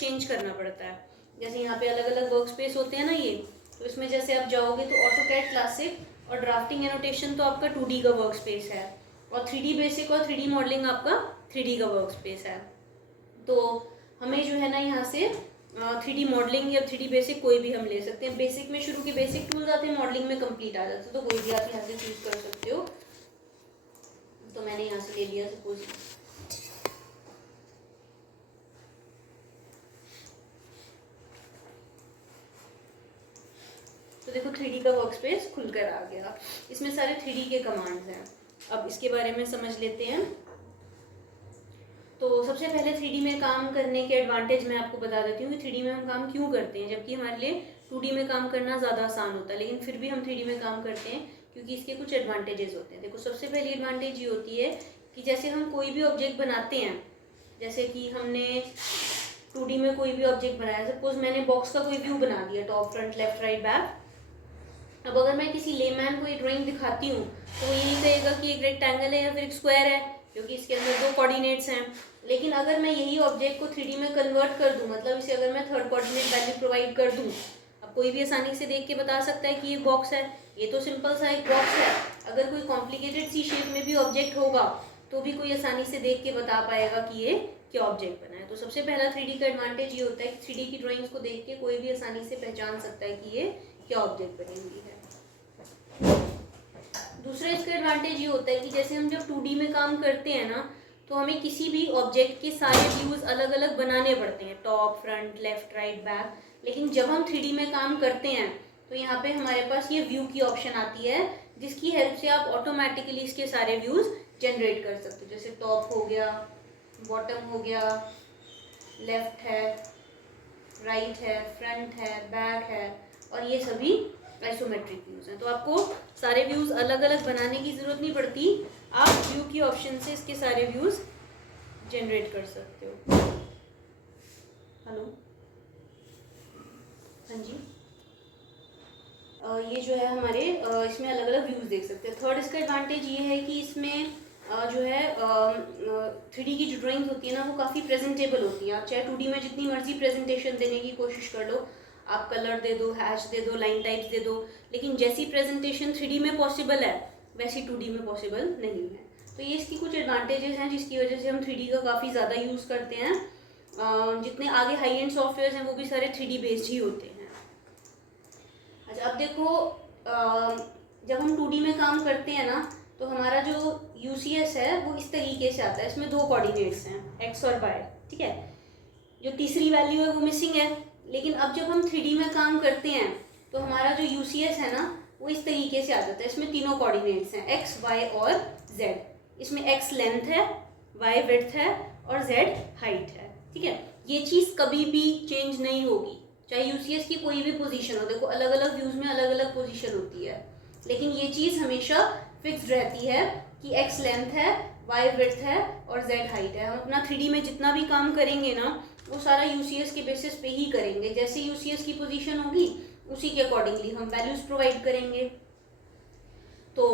Change करना पड़ता है। जैसे यहाँ पे अलग अलग वर्क स्पेस होते हैं ना ये, तो इसमें जैसे आप जाओगे तो ऑटोकैड क्लासिक और ड्राफ्टिंग एनोटेशन तो आपका 2D का वर्क स्पेस है, और 3D बेसिक और 3D मॉडलिंग आपका 3D का वर्क स्पेस है। तो हमें जो है ना यहाँ से 3D मॉडलिंग या 3D बेसिक कोई भी हम ले सकते हैं। बेसिक में शुरू के बेसिक टूल्स आते हैं, मॉडलिंग में कंप्लीट आ जाते हैं, तो कोई भी आप यहाँ से चूज कर सकते हो। तो मैंने यहाँ से ले लिया सपोज, तो देखो 3D का वर्क स्पेस खुलकर आ गया। इसमें सारे 3D के कमांड्स हैं। अब इसके बारे में समझ लेते हैं। तो सबसे पहले 3D में काम करने के एडवांटेज मैं आपको बता देती हूँ कि 3D में हम काम क्यों करते हैं, जबकि हमारे लिए 2D में काम करना ज़्यादा आसान होता है, लेकिन फिर भी हम 3D में काम करते हैं क्योंकि इसके कुछ एडवांटेजेस होते हैं। देखो सबसे पहली एडवांटेज ये होती है कि जैसे हम कोई भी ऑब्जेक्ट बनाते हैं, जैसे कि हमने 2D में कोई भी ऑब्जेक्ट बनाया, सपोज मैंने बॉक्स का कोई व्यू बना दिया, top front left right back. अब अगर मैं किसी लेमैन को ये ड्राइंग दिखाती हूँ तो वो यही कहेगा कि एक रेक्टेंगल है या फिर एक स्क्वायर है, क्योंकि इसके अंदर 2 कोऑर्डिनेट्स हैं। लेकिन अगर मैं यही ऑब्जेक्ट को 3D में कन्वर्ट कर दूँ, मतलब इसे अगर मैं थर्ड कोऑर्डिनेट वैल्यू प्रोवाइड कर दूँ, अब कोई भी आसानी से देख के बता सकता है कि ये बॉक्स है, ये तो सिंपल सा एक बॉक्स है। अगर कोई कॉम्प्लिकेटेड सी शेप में भी ऑब्जेक्ट होगा तो भी कोई आसानी से देख के बता पाएगा कि ये क्या ऑब्जेक्ट बना है। तो सबसे पहला 3D का एडवांटेज ये होता है कि 3D की ड्राइंग्स को देख के कोई भी आसानी से पहचान सकता है कि ये क्या ऑब्जेक्ट बनी हुई है। दूसरा इसका एडवांटेज ये होता है कि जैसे हम जब 2D में काम करते हैं ना, तो हमें किसी भी ऑब्जेक्ट के सारे व्यूज अलग अलग बनाने पड़ते हैं, top front left right back. लेकिन जब हम 3D में काम करते हैं तो यहाँ पे हमारे पास ये व्यू की ऑप्शन आती है, जिसकी हेल्प से आप ऑटोमेटिकली इसके सारे व्यूज जनरेट कर सकते हो। जैसे टॉप हो गया, बॉटम हो गया, लेफ्ट है, राइट है, फ्रंट है, बैक है, और ये सभी आइसोमेट्रिक व्यूज हैं। तो आपको सारे व्यूज अलग अलग बनाने की जरूरत नहीं पड़ती, आप व्यू की ऑप्शन से इसके सारे व्यूज जनरेट कर सकते हो। हेलो, हाँ जी। ये जो है हमारे इसमें अलग अलग व्यूज देख सकते हैं। थर्ड इसका एडवांटेज ये है कि इसमें जो है 3D की जो ड्राइंग्स होती है ना, वो काफ़ी प्रेजेंटेबल होती है। आप चाहे 2D में जितनी मर्जी प्रेजेंटेशन देने की कोशिश कर लो, आप कलर दे दो, हैश दे दो, लाइन टाइप्स दे दो, लेकिन जैसी प्रेजेंटेशन 3D में पॉसिबल है वैसी 2D में पॉसिबल नहीं है। तो ये इसकी कुछ एडवांटेजेस हैं जिसकी वजह से हम 3D का काफ़ी ज़्यादा यूज़ करते हैं। जितने आगे हाई एंड सॉफ्टवेयर हैं वो भी सारे 3D बेस्ड ही होते हैं। अच्छा, अब देखो जब हम 2D में काम करते हैं ना, तो हमारा जो UCS है वो इस तरीके से आता है। इसमें 2 कोऑर्डिनेट्स हैं, x और y, ठीक है। जो तीसरी वैल्यू है वो मिसिंग है। लेकिन अब जब हम 3D में काम करते हैं तो हमारा जो UCS है ना, वो इस तरीके से आ जाता है। इसमें तीनों कोऑर्डिनेट्स हैं, x, y और z। इसमें x लेंथ है, y विड्थ है और z हाइट है, ठीक है। ये चीज़ कभी भी चेंज नहीं होगी, चाहे UCS की कोई भी पोजीशन हो। देखो अलग अलग व्यूज में अलग अलग पोजीशन होती है, लेकिन ये चीज़ हमेशा फिक्स्ड रहती है कि x लेंथ है, y विड्थ है और z हाइट है। हम अपना 3D में जितना भी काम करेंगे ना, वो सारा UCS के बेसिस पे ही करेंगे। जैसे UCS की पोजीशन होगी उसी के अकॉर्डिंगली हम वैल्यूज प्रोवाइड करेंगे। तो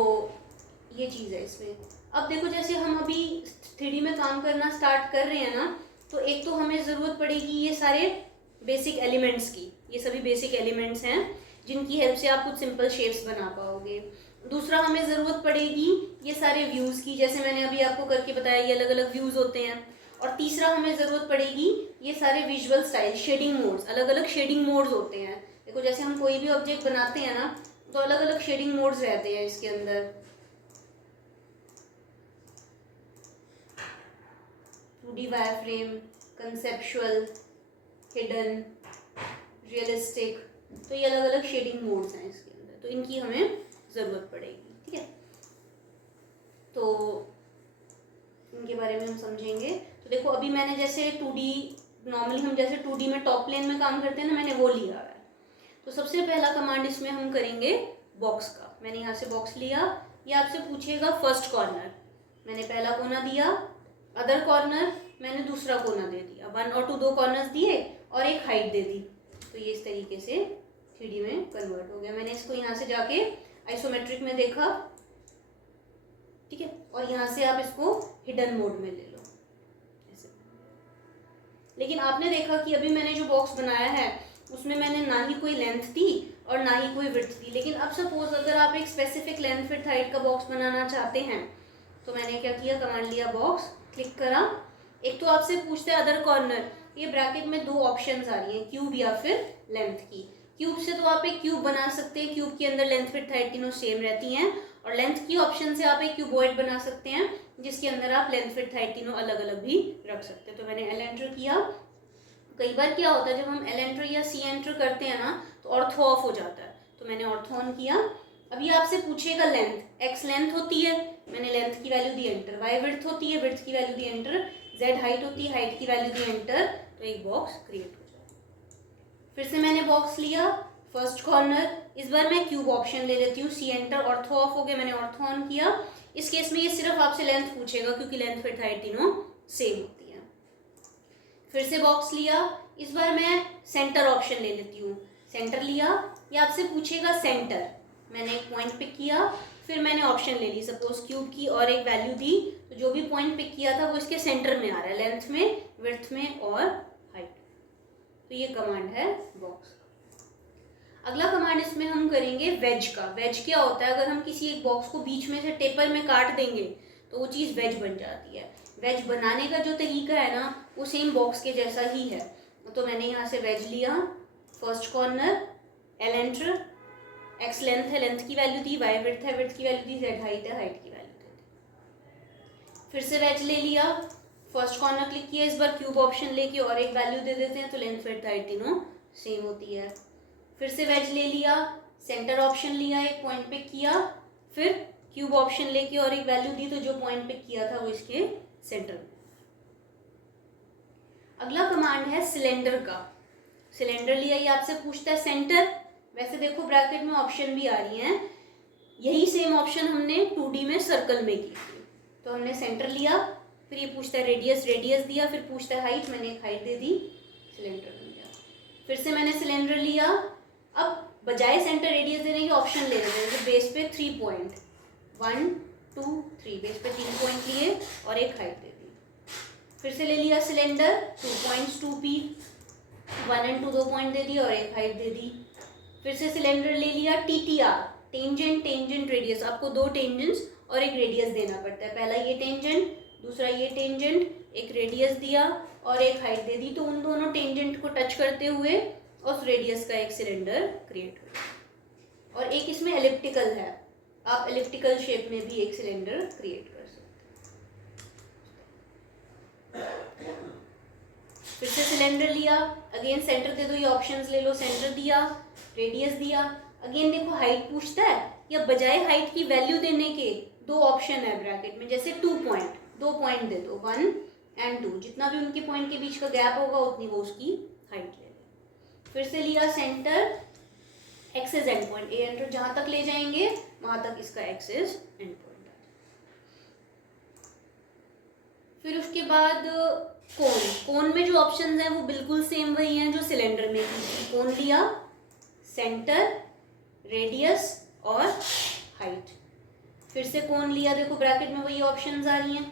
ये चीज़ है इसमें। अब देखो जैसे हम अभी 3D में काम करना स्टार्ट कर रहे हैं ना, तो एक तो हमें ज़रूरत पड़ेगी ये सारे बेसिक एलिमेंट्स की। ये सभी बेसिक एलिमेंट्स हैं जिनकी हेल्प से आप कुछ सिंपल शेप्स बना पाओगे। दूसरा हमें ज़रूरत पड़ेगी ये सारे व्यूज़ की, जैसे मैंने अभी आपको करके बताया ये अलग अलग व्यूज़ होते हैं। और तीसरा हमें ज़रूरत पड़ेगी ये सारे विजुअल स्टाइल, शेडिंग मोड्स। अलग अलग शेडिंग मोड्स होते हैं। देखो जैसे हम कोई भी ऑब्जेक्ट बनाते हैं ना, तो अलग अलग शेडिंग मोड्स रहते हैं इसके अंदर। 2D wireframe, conceptual, hidden, realistic, तो ये अलग अलग शेडिंग मोड्स हैं इसके अंदर, तो इनकी हमें ज़रूरत पड़ेगी, ठीक है। तो इनके बारे में हम समझेंगे। तो देखो अभी मैंने जैसे 2D, नॉर्मली हम जैसे 2D में टॉप प्लेन में काम करते हैं ना, मैंने वो लिया है। तो सबसे पहला कमांड इसमें हम करेंगे बॉक्स का। मैंने यहाँ से बॉक्स लिया, ये आपसे पूछेगा फर्स्ट कॉर्नर, मैंने पहला कोना दिया, अदर कॉर्नर मैंने दूसरा कोना दे दिया, 1 और 2 कॉर्नर्स दिए और एक हाइट दे दी। तो ये इस तरीके से 3D में कन्वर्ट हो गया। मैंने इसको यहाँ से जाके आइसोमेट्रिक में देखा, ठीक है, और यहाँ से आप इसको हिडन मोड में ले लो ऐसे। लेकिन आपने देखा कि अभी मैंने जो बॉक्स बनाया है उसमें मैंने ना ही कोई लेंथ दी और ना ही कोई विड्थ दी। लेकिन अब सपोज अगर आप एक स्पेसिफिक लेंथ विड्थ हाइट का बॉक्स बनाना चाहते हैं तो मैंने क्या किया, कमांड लिया बॉक्स, क्लिक करा। एक तो आपसे पूछते हैं अदर कॉर्नर, ये ब्रैकेट में दो ऑप्शंस आ रही हैं, क्यूब या फिर लेंथ की। क्यूब से तो आप एक क्यूब बना सकते हैं, क्यूब के अंदर लेंथ विड्थ हाइट तीनों सेम रहती हैं। और लेंथ की ऑप्शन से आप एक क्यूबॉइड बना सकते हैं जिसके अंदर आप लेंथ विड्थ हाइट तीनों अलग अलग भी रख सकते हैं। तो मैंने एल एंटर किया। कई बार क्या होता है जब हम एल एंटर या सी एंटर करते हैं ना तो ऑर्थो ऑफ हो जाता है, तो मैंने ऑर्थो ऑन किया। अभी आपसे पूछेगा लेंथ, एक्स लेंथ होती है, मैंने लेंथ की वैल्यू दी एंटर। वाई विड्थ होती है, विड्थ की वैल्यू दी एंटर। जेड हाइट होती है, हाइट की वैल्यू दी एंटर। तो एक बॉक्स क्रिएट हो जाए। फिर से मैंने बॉक्स लिया, फर्स्ट कॉर्नर, इस बार मैं क्यूब ऑप्शन ले लेती हूँ, सी एंटर, ऑर्थो ऑफ हो गया, मैंने ऑर्थो ऑन किया। इस केस में ये सिर्फ आपसे लेंथ पूछेगा क्योंकि लेंथ विड्थ हाइट तीनों सेम होती है। फिर से बॉक्स लिया, इस बार मैं सेंटर ऑप्शन ले लेती हूँ, सेंटर लिया। ये आपसे पूछेगा सेंटर, मैंने एक पॉइंट पिक किया, फिर मैंने ऑप्शन ले ली सपोज क्यूब की और एक वैल्यू दी, तो जो भी पॉइंट पिक किया था वो इसके सेंटर में आ रहा है, लेंथ में, विड्थ में और हाइट। तो ये कमांड है बॉक्स। अगला कमांड इसमें हम करेंगे वेज का। वेज क्या होता है, अगर हम किसी एक बॉक्स को बीच में से टेपर में काट देंगे तो वो चीज़ वेज बन जाती है। वेज बनाने का जो तरीका है ना वो सेम बॉक्स के जैसा ही है। तो मैंने यहाँ से वेज लिया, first corner, L enter, x length है, लेंथ की वैल्यू दी, वाई विड्थ है, विड्थ की वैल्यू दी, जेड हाइट है, हाइट की वैल्यू दी। फिर से वेज ले लिया, फर्स्ट कॉर्नर क्लिक किया, इस बार क्यूब ऑप्शन लेके और एक वैल्यू दे देते हैं तो लेंथ विड्थ हाइट तीनों सेम होती है। फिर से वेज ले लिया, सेंटर ऑप्शन लिया, एक पॉइंट पिक किया, फिर क्यूब ऑप्शन लेके और एक वैल्यू दी, तो जो पॉइंट पिक किया था वो इसके सेंटर में। अगला कमांड है सिलेंडर का। सिलेंडर लिया, ये आपसे पूछता है सेंटर। वैसे देखो ब्रैकेट में ऑप्शन भी आ रही हैं, यही सेम ऑप्शन हमने 2D में सर्कल में की थी। तो हमने सेंटर लिया, फिर ये पूछता है रेडियस, रेडियस दिया, फिर पूछता है हाइट, मैंने एक हाइट दे दी, सिलेंडर बन गया। फिर से मैंने सिलेंडर लिया, अब बजाय सेंटर रेडियस देने के ऑप्शन ले लेते हैं, तो बेस पे 3 पॉइंट, 1 2 3, बेस पे 3 पॉइंट लिए और एक हाइट दे दी। फिर से ले लिया सिलेंडर, 2 पॉइंट्स 2p, 1 और 2 2 पॉइंट दे दिए और एक हाइट दे दी। फिर से सिलेंडर ले लिया, TTR, टेंजेंट, टेंजेंट, रेडियस, आपको 2 टेंजेंट्स और एक रेडियस देना पड़ता है। पहला ये टेंजेंट, दूसरा ये टेंजेंट, एक रेडियस दिया और एक हाइट दे दी, तो उन दोनों टेंजेंट को टच करते हुए उस रेडियस का एक सिलेंडर क्रिएट हो। और एक इसमें एलिप्टिकल है, आप एलिप्टिकल शेप में भी एक सिलेंडर क्रिएट कर सकते हैं। फिर से सिलेंडर लिया, अगेन सेंटर दे दो, ये ऑप्शंस ले लो, सेंटर दिया, रेडियस दिया, अगेन देखो हाइट पूछता है, या बजाय हाइट की वैल्यू देने के 2 ऑप्शन है ब्रैकेट में, जैसे 2 पॉइंट, 2 पॉइंट दे दो, 1 और 2, जितना भी उनके पॉइंट के बीच का गैप होगा उतनी वो उसकी हाइट ले ले। फिर से लिया centre, axis end point, A enter, जहां तक ले जाएंगे वहां तक इसका एक्सेस एंड पॉइंट। फिर उसके बाद कोन, कोन में जो ऑप्शंस हैं वो बिल्कुल सेम वही हैं जो सिलेंडर में थी। कोन लिया, सेंटर, रेडियस और हाइट। फिर से कोन लिया, देखो ब्रैकेट में वही ऑप्शंस आ रही हैं,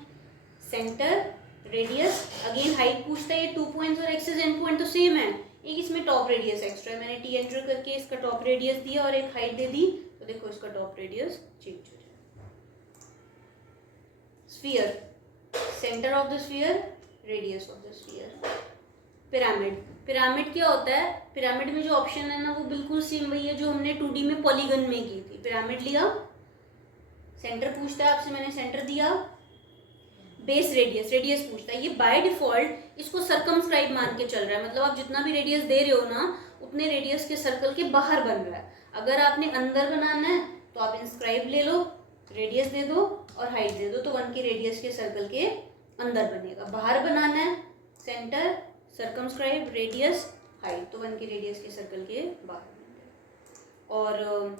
सेंटर, रेडियस, अगेन हाइट पूछता है, ये 2 पॉइंट्स और एक्सेस एंड पॉइंट तो सेम है, एक इसमें टॉप रेडियस एक्स्ट्रा है, मैंने टी एंटर करके इसका टॉप रेडियस दिया और एक हाइट दे दी, तो देखो इसका टॉप रेडियस चेंज हो जाए। Sphere, centre of the sphere, radius of the sphere. Pyramid, pyramid क्या होता है, पिरामिड में जो ऑप्शन है ना वो बिल्कुल सेम वही है जो हमने 2D में पॉलीगन में की थी। पिरामिड लिया, सेंटर पूछता है आपसे, मैंने सेंटर दिया, बेस रेडियस, रेडियस पूछता है, ये बाय डिफॉल्ट इसको सर्कमस्क्राइब मान के चल रहा है, मतलब आप जितना भी रेडियस दे रहे हो ना उतने रेडियस के सर्कल के बाहर बन रहा है। अगर आपने अंदर बनाना है तो आप इंस्क्राइब ले लो, रेडियस दे दो और हाइट दे दो, तो 1 के रेडियस के सर्कल के अंदर बनेगा। बाहर बनाना है, सेंटर, सर्कमस्क्राइब, रेडियस, हाइट, तो 1 के रेडियस के सर्कल के बाहर बनेगा। और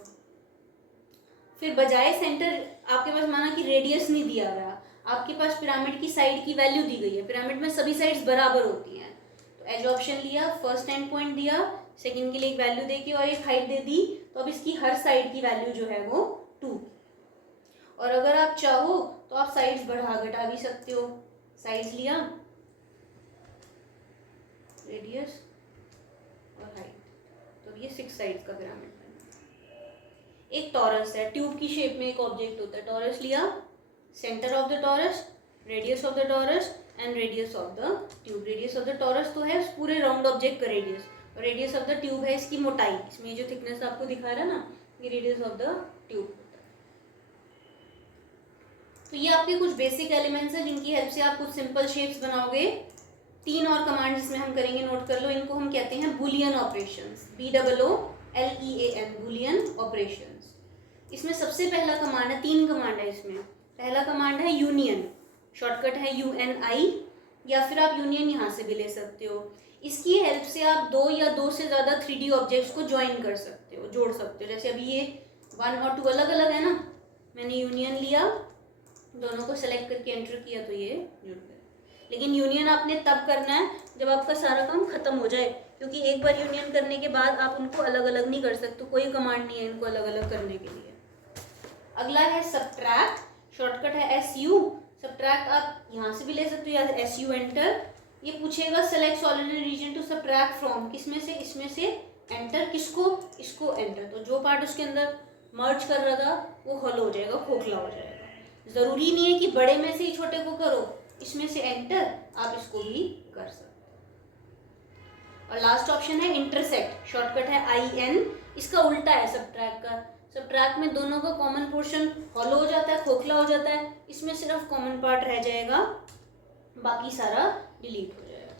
फिर बजाय सेंटर आपके पास माना कि रेडियस नहीं दिया गया, आपके पास पिरामिड की साइड की वैल्यू दी गई है, पिरामिड में सभी साइड्स बराबर होती हैं, तो एज ऑप्शन लिया, फर्स्ट एंड पॉइंट दिया, सेकंड के लिए एक वैल्यू देके और एक हाइट दे दी, तो अब इसकी हर साइड की वैल्यू जो है वो 2। और अगर आप चाहो तो आप साइड्स बढ़ा घटा भी सकते हो। साइड्स लिया, रेडियस और हाइट, तो ये 6 साइड्स का पिरामिड बना। एक टॉरस है, ट्यूब की शेप में एक ऑब्जेक्ट होता है, टॉरस लिया, centre of the taurus, radius of the taurus and radius of the tube. Radius of the taurus तो है पूरे राउंड ऑब्जेक्ट का रेडियस, और रेडियस ऑफ द ट्यूब है इसकी मोटाई। इसमें जो थिकनेस आपको दिखा रहा है ना, ये रेडियस ऑफ द ट्यूब। तो ये आपके कुछ बेसिक एलिमेंट्स हैं जिनकी हेल्प से आप कुछ सिंपल शेप्स बनाओगे। 3 और कमांड जिसमें हम करेंगे, नोट कर लो, इनको हम कहते हैं Boolean operations, BOOLEAN, Boolean operations. इसमें सबसे पहला कमांड है, 3 कमांड है इसमें। पहला कमांड है यूनियन, शॉर्टकट है UNI, या फिर आप यूनियन यहाँ से भी ले सकते हो। इसकी हेल्प से आप 2 या 2 से ज़्यादा 3D ऑब्जेक्ट्स को ज्वाइन कर सकते हो, जोड़ सकते हो। जैसे अभी ये 1 और 2 अलग अलग है ना, मैंने यूनियन लिया, दोनों को सेलेक्ट करके एंटर किया तो ये जुड़ गए। लेकिन यूनियन आपने तब करना है जब आपका सारा काम खत्म हो जाए, क्योंकि एक बार यूनियन करने के बाद आप उनको अलग अलग नहीं कर सकते, कोई कमांड नहीं है इनको अलग अलग करने के लिए। अगला है सब्ट्रैक्ट, शॉर्टकट है SU। सब्ट्रैक्ट आप यहाँ से भी ले सकते हो या SU एंटर। ये पूछेगा select solid region to subtract from, किसमें से, इसमें से एंटर, किसको, इसको एंटर। तो जो पार्ट उसके अंदर मर्ज कर रहा था वो हॉलो हो जाएगा, खोखला हो जाएगा। ज़रूरी नहीं है कि बड़े में से ही छोटे को करो, इसमें से एंटर, आप इसको भी कर सकते। और लास्ट ऑप्शन है इंटरसेक्ट, शॉर्टकट है IN। इसका उल्टा है सब्ट्रैक्ट का। सब्ट्रैक्ट में दोनों का कॉमन पोर्शन हॉलो हो जाता है, खोखला हो जाता है, इसमें सिर्फ कॉमन पार्ट रह जाएगा, बाकी सारा डिलीट हो जाएगा।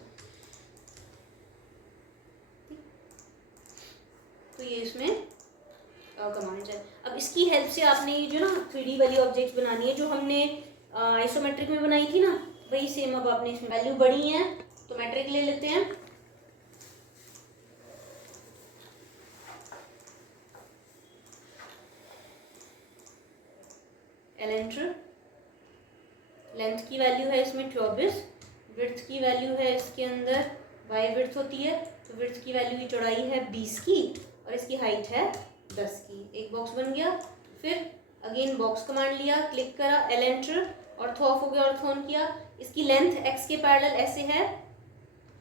तो ये इसमें कमांड है। अब इसकी हेल्प से आपने ये जो ना 3D वाली ऑब्जेक्ट्स बनानी है, जो हमने आइसोमेट्रिक में बनाई थी ना, वही सेम अब आपने इसमें वैल्यू बढ़ी है तो मेट्रिक ले लेते हैं। एलेंटर, लेंथ की वैल्यू है इसमें 24, विड्थ की वैल्यू है इसके अंदर y विड्थ होती है, तो विड्थ की वैल्यू की चौड़ाई है 20 की और इसकी हाइट है 10 की। एक बॉक्स बन गया। फिर अगेन बॉक्स कमांड लिया, क्लिक करा, एलेंटर, ऑर्थो ऑफ हो गया, ऑर्थो ऑन किया। इसकी लेंथ x के पैरेलल ऐसे है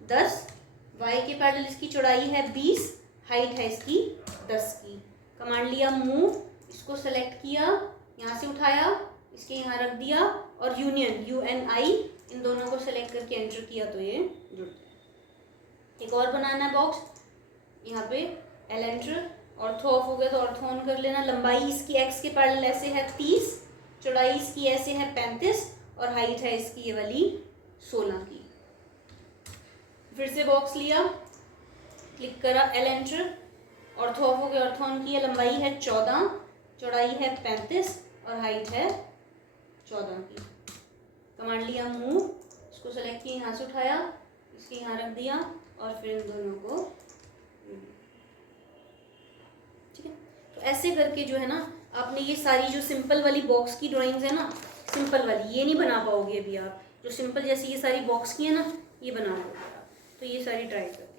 10, y के पैरेलल इसकी चौड़ाई है 20, हाइट है इसकी 10 की। कमांड लिया मूव, इसको सेलेक्ट किया, यहाँ से उठाया, इसके यहाँ रख दिया, और यूनियन UNI, इन दोनों को सेलेक्ट करके एंटर किया तो ये जुड़ गया। एक और बनाना है बॉक्स, यहाँ पे एलेंटर, ऑर्थो ऑफ हो गया तो ऑर्थो ऑन कर लेना। लंबाई इसकी x के पैरेलल ऐसे है 30, चौड़ाई इसकी ऐसे है 35, और हाइट है इसकी ये वाली 16 की। फिर से बॉक्स लिया, क्लिक करा, एलेंटर, ऑर्थो ऑफ हो गया, ऑर्थो ऑन किया। लंबाई है 14, चौड़ाई है 35 और हाइट है 14 की। कमांड लिया मूव, इसको सेलेक्ट किया, यहाँ से उठाया, इसके यहाँ रख दिया, और फिर इन दोनों को, ठीक है। तो ऐसे करके जो है ना, आपने ये सारी जो सिंपल वाली बॉक्स की ड्राइंग्स है ना, सिंपल वाली ये नहीं बना पाओगे अभी आप, जो सिंपल जैसे ये सारी बॉक्स की है ना, ये बना लोगे आप। तो ये सारी ट्राई करो।